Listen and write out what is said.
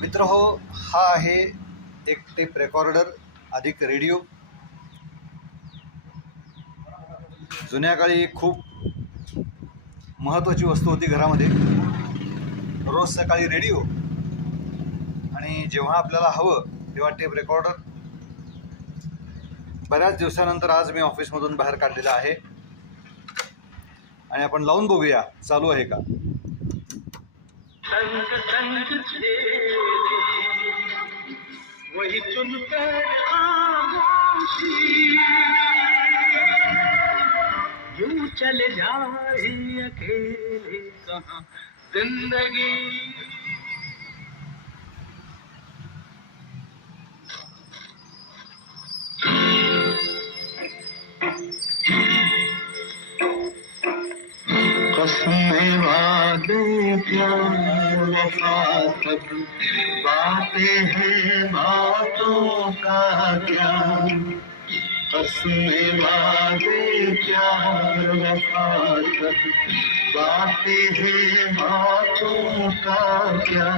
मित्र हो, हा आहे एक टेप रेकॉर्डर अधिक रेडिओ. जुन्या काळी खूप महत्त्वाची वस्तू होती घरामध्ये. रोज सकाळी रेडिओ आणि जेव्हा आपल्याला हवं तेव्हा टेप रेकॉर्डर. बऱ्याच दिवसानंतर आज मी ऑफिसमधून बाहेर काढलेला आहे आणि आपण लावून बघूया चालू आहे का. वही चुनकर यूं चले जाए अकेले कहाँ जिंदगी. कसमें वादे प्यार वफा सब बातें हैं बातों का क्या. कसमें वादे प्यार वफा सब बातें हैं बातों का क्या.